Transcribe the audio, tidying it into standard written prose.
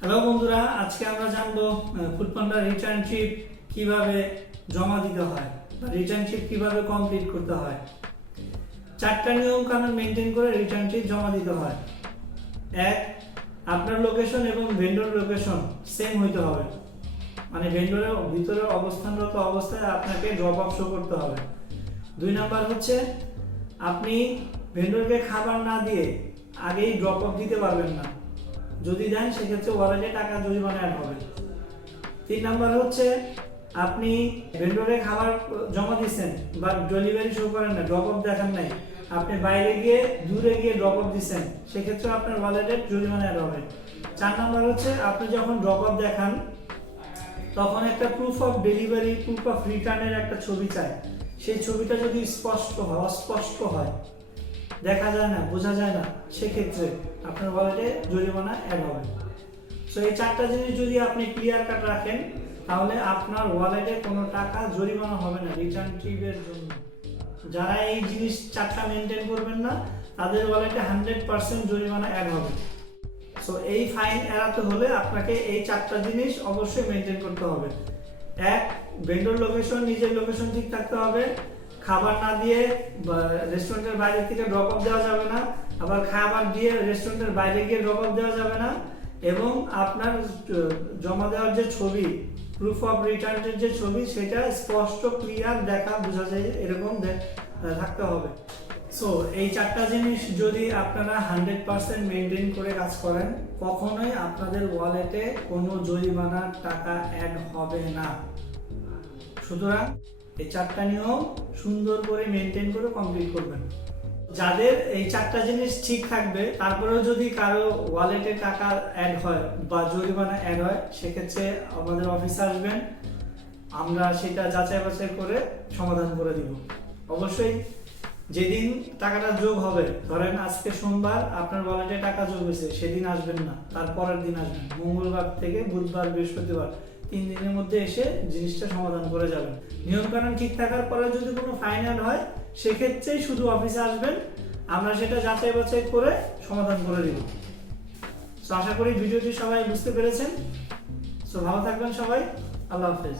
Hello বন্ধুরা, আজকে আমরা জানবো ফুডপান্ডা রিটার্ন ট্রিপ কিভাবে জমা দিতে হয় বা রিটার্ন ট্রিপ কিভাবে কমপ্লিট করতে হয়। 4টা নিয়ম কানুন মেনটেন করে রিটার্ন ট্রিপ জমা দিতে হয়। 1, আপনার লোকেশন এবং ভেন্ডর লোকেশন সেম হইতে হবে, মানে ভেন্ডরের ভিতরে অবস্থানরত অবস্থায় আপনাকে ড্রপ অফ শো করতে হবে। 2 নাম্বার হচ্ছে আপনি ভেন্ডরকে খাবার না দিয়ে আগেই ড্রপ অফ দিতে পারবেন না, যদি দেন সেক্ষেত্রে ওয়ালেটে টাকা জরিমানা অ্যাড হবে। 3 নাম্বার হচ্ছে আপনি ভেন্ডরে খাবার জমা দিচ্ছেন বা ডেলিভারি শো করেন না, ড্রপ অফ দেখান নাই, আপনি বাইরে গিয়ে দূরে গিয়ে ড্রপ অফ দিচ্ছেন, সেক্ষেত্রে আপনার ওয়ালেটে জরিমানা অ্যাড হবে। 4 নাম্বার হচ্ছে আপনি যখন ড্রপ অফ দেখান তখন একটা proof of delivery, proof of রিটার্নের একটা ছবি চায়। সেই ছবিটা যদি স্পষ্ট হয়, অস্পষ্ট হয়, দেখা যায় না, বোঝা যায় না, সেক্ষেত্রে আপনার ওয়ালেটে জরিমানা অ্যাড হবে। সো এই 4টা জিনিস যদি আপনি ক্লিয়ার কাট রাখেন তাহলে আপনার ওয়ালেটে কোনো টাকা জরিমানা হবে না রিটার্ন ট্রিপের জন্য। যারা এই জিনিস 4টা মেনটেন করবেন না তাদের ওয়ালেটে 100% জরিমানা অ্যাড হবে। সো এই ফাইন এড়াতে হলে আপনাকে এই 4টা জিনিস অবশ্যই মেনটেন করতে হবে। 1, ভেন্ডর লোকেশন, নিজের লোকেশন ঠিক থাকতে হবে। খাবার না দিয়ে রেস্টুরেন্টের বাইরে থেকে ড্রপ অফ দেওয়া যাবে না, আবার খাবার দিয়ে রেস্টুরেন্টের বাইরে গিয়ে ড্রপ অফ দেওয়া যাবে না, এবং আপনার জমা দেওয়ার যে ছবি, প্রুফ অফ রিটার্নের যে ছবি, সেটা স্পষ্ট ক্লিয়ার দেখা বোঝা যায় এরকম থাকতে হবে। সো এই 4টা জিনিস যদি আপনারা 100% মেনটেন করে কাজ করেন, কখনোই আপনাদের ওয়ালেটে কোনো জরিমানার টাকা অ্যাড হবে না। সুতরাং এই 4টা নিয়ম সুন্দর করে মেনটেন করে কমপ্লিট করবেন। যাদের এই 4টা জিনিস ঠিক থাকবে, তারপরেও যদি কারো ওয়ালেটে টাকা অ্যাড হয় বা জরিমানা অ্যাড হয়, সেক্ষেত্রে আমাদের অফিসে আসবেন, আমরা সেটা যাচাই বাছাই করে সমাধান করে দিব। অবশ্যই যেদিন টাকাটা যোগ হবে, ধরেন আজকে সোমবার আপনার ওয়ালেটে টাকা যোগ হয়েছে, সেদিন আসবেন না, তার পরের দিন আসবেন। মঙ্গলবার থেকে বুধবার, বৃহস্পতিবার 3 দিনের মধ্যে এসে জিনিসটা সমাধান করে যাবেন। নিয়মকানুন ঠিক থাকার পরে যদি কোনো ফাইন অ্যাড হয়, সেক্ষেত্রেই শুধু অফিসে আসবেন, আমরা সেটা যাচাই বাছাই করে সমাধান করে দিব। সো আশা করি ভিডিওটি সবাই বুঝতে পেরেছেন। সো ভালো থাকবেন সবাই, আল্লাহ হাফেজ।